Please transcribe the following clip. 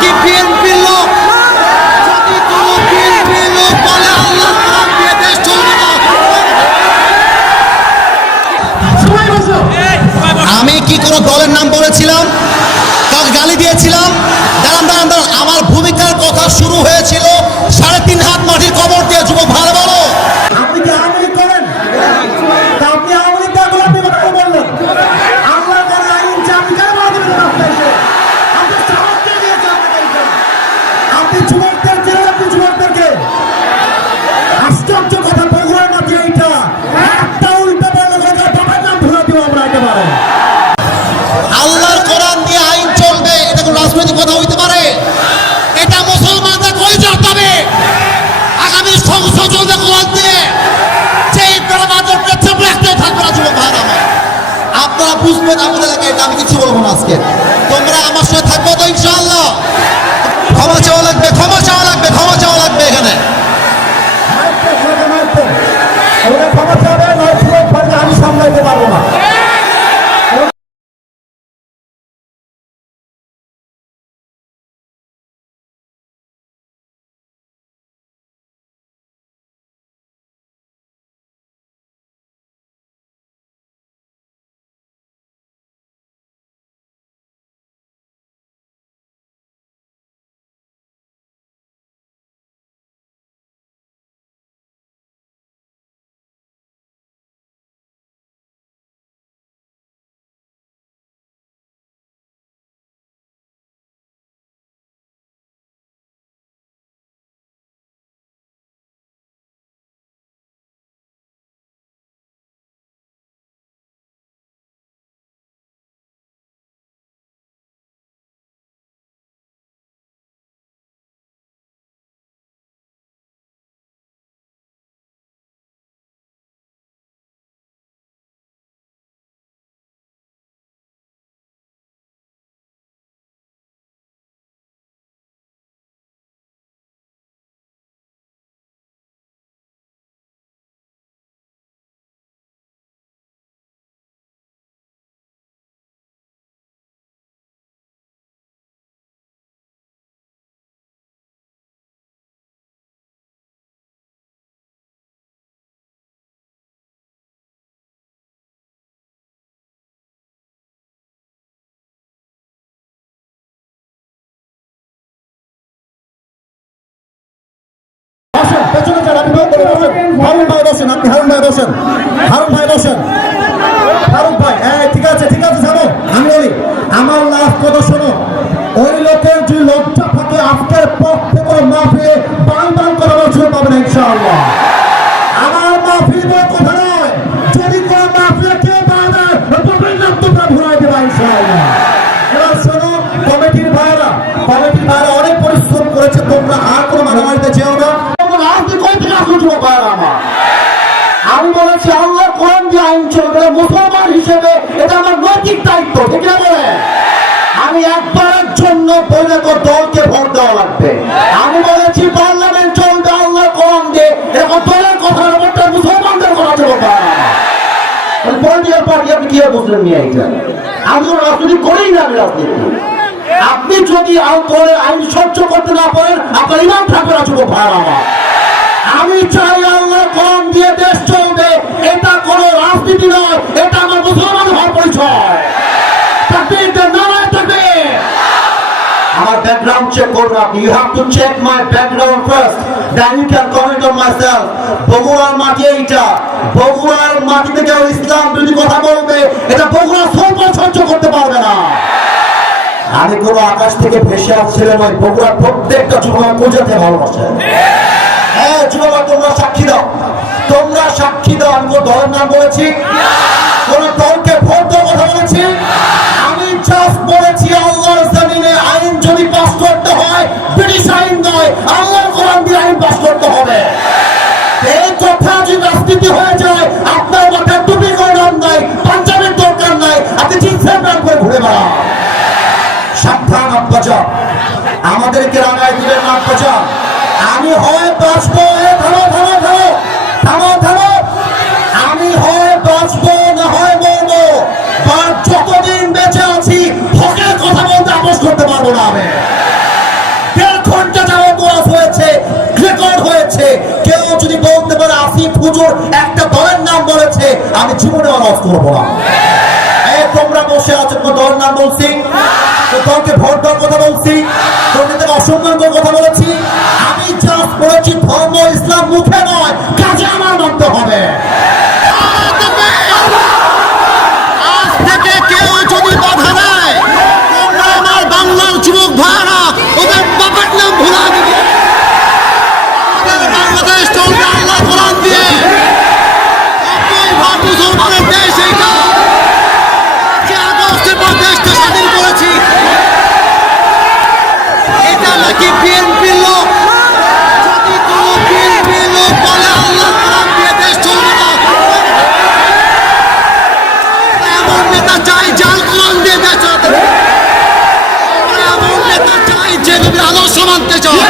কি বিএনপির লোক? যদি কোনো বিএনপির লোক বলে আল্লাহ কোরআন দিয়ে দেশ চলবে না, আমি কি কোনো দলের নাম বলেছিলাম, কাউকে গালি দিয়েছিলাম? দাঁড়ান দাঁড়ান দাঁড়ান, আমার ভূমিকার কথা শুরু হয়েছিল 3.5 হাত মাটির কবর দিয়ে। যুবক ভালো বলো, আপনি কি আওয়ামী লীগ করেন? তা আপনি আওয়ামী লীগ করে আপনি কথা বললেন। আল্লাহ করে আইন আপনি কেন বলা দেবেন না? আপনি সাহস কে দিয়েছে আপনাকে? আপনি যুবকদের জেলে, আপনি যুবকদেরকে আশ্চর্য কথা বলবেন না যে এইটা একটা উল্টো বলে কথা বাবার নাম ধরে দিব আমরা একেবারে। আল্লাহর কোরআন দিয়ে আইন চলবে, এটা কোনো রাজনৈতিক কথা হইতে পারে? এটা মুসলমানদের কই যেতে হবে? আগামী সংসদ চলবে কোরআন দিয়ে, যেই বেড়াবাদর পেছন রাখতেও থাকবে না। যুবক ভাই আমার, আপনারা বুঝবেন আমাদের এলাকায়, এটা আমি কিছু বলবো না আজকে। তোমরা আমার সাথে থাকবো তো ইনশাআল্লাহ? ক্ষমা চাওয়া লাগবে, ক্ষমা চাওয়া লাগবে, ক্ষমা চাওয়া লাগবে এখানে। ক্ষমা চাবে আমি সামলাইতে পারবো না। পেছনে যান, আপনি হারুন ভাই বসেন, আপনি হারুন ভাই বসেন, হারুন ভাই বসেন, হারুন ভাই। ঠিক আছে ঠিক আছে, জানো আমি বলি আমার লাভ কথা শোনো। ওই লোকের যে লোকটা থাকে আজকের পর থেকে মাহফিলে বান বান করানোর জন্য পাবে না ইনশাআল্লাহ। আমার মাহফিল বড় কথা নয়, যদি কোনো মাহফিলে কেউ পাবে তবে নাম তোমরা ঘুরাই দেবা ইনশাআল্লাহ। এবার শোনো, কমিটির ভাইরা অনেক পরিশ্রম করেছে, তোমরা আর কোনো মারামারিতে যেও না। আমি বলেছি আল্লাহ কোরআন দিয়ে আইন চলবে, মুসলমান হিসেবে এটা আমার নৈতিক দায়িত্ব, ঠিক না? বলে আমি একবারের জন্য বলে তো দলকে ভোট দেওয়া লাগবে। আমি বলেছি পার্লামেন্ট চলবে আল্লাহ কোরআন দিয়ে, এখন দলের কথা ব্যাপারটা মুসলমানদের কথা চলবে। পলিটিক্যাল পার্টি আপনি কি বুঝলেন নিয়ে এইটা? আমি রাজনীতি করেই না, আমি রাজনীতি। আপনি যদি আইন সহ্য করতে না পারেন আপনার ইমান থাকবে না। যুবক ভাই আমার, আমি চাই আল্লাহ কোরআন দিয়ে দেশ চলবে, এটা কোনো রাজনীতি নয়, এটা আমার মুসলমান হওয়ার পরিচয়। আমার ব্যাকগ্রাউন্ড চেক করুন আপনি। You have to check my background first, then you can comment on myself. বগুড়ার মাটি এইটা, বগুড়ার মাটিতে কেউ ইসলাম বিরোধী কথা বলবে, এটা বগুড়া সহ্য করতে পারবে না। আমি কোনো আকাশ থেকে ভেসে আসছিলাম নয়, বগুড়ার প্রত্যেকটা যুবক পূজাতে ভালোবাসে। হ্যাঁ যুবক, তোমরা সাক্ষী দাও, তোমরা সাক্ষী দাও। আমি কোন দলের নাম বলেছি? কোন দলকে ভোট দেওয়ার কথা বলেছি? আমি জাস্ট বলেছি আল্লাহর জমিনে আইন যদি পাস করতে হয় ব্রিটিশ আইন নয়, আল্লাহর কোরআন দিয়ে আইন পাস করতে হবে। এই কথা যদি রাজনীতি হয়ে যায়, আপনার মাথায় টুপি করে নাম নাই, পাঞ্জাবের দরকার নাই, আপনি জিন্সের প্যান্ট করে ঘুরে বেড়ান। সাবধান আব্বাজা, আমাদেরকে রাঙায় দিলেন আব্বাজা। আমি হয় বাঁচবো, আমি হয় বাঁচবো না হয় মরবো, যতদিন বেঁচে আছি হকের কথা বলতে আপোষ করতে পারবো না। আমি হুজুর একটা দলের নাম বলেছে, আমি জীবনে অনার্স করবো না। এই তোমরা বসে আছো, কোন দলের নাম বলছি? দলকে ভোট দেওয়ার কথা বলছি? তোদের অসম্মান করে কথা বলেছি? আমি জাস্ট বলেছি ধর্ম ইসলাম মুখে নয়, কাজে আমার মানতে হবে। আজ থেকে কেউ যদি বাধা দেয়, তোমরা আমার বাংলার যুবক ভাইরা ওদের বাবার নাম ভুলা দিবে। আমাদের বাংলাদেশ চলবে আল্লাহর কোরআন দিয়ে। নব্বই ভাগ মুসলমানের দেশ এইটা। যে আগস্টের পর দেশটা স্বাধীন করেছি, এটা নাকি বিএনপির লোক? যদি কোনো বিএনপির লোক বলে আল্লাহর কোরআন দিয়ে দেশ চলবে না, এমন নেতা চাই যার কোরআন দিয়ে দেশ চালাতে পারে। আমরা এমন নেতা চাই যে নবীর আদর্শ মানতে চায়।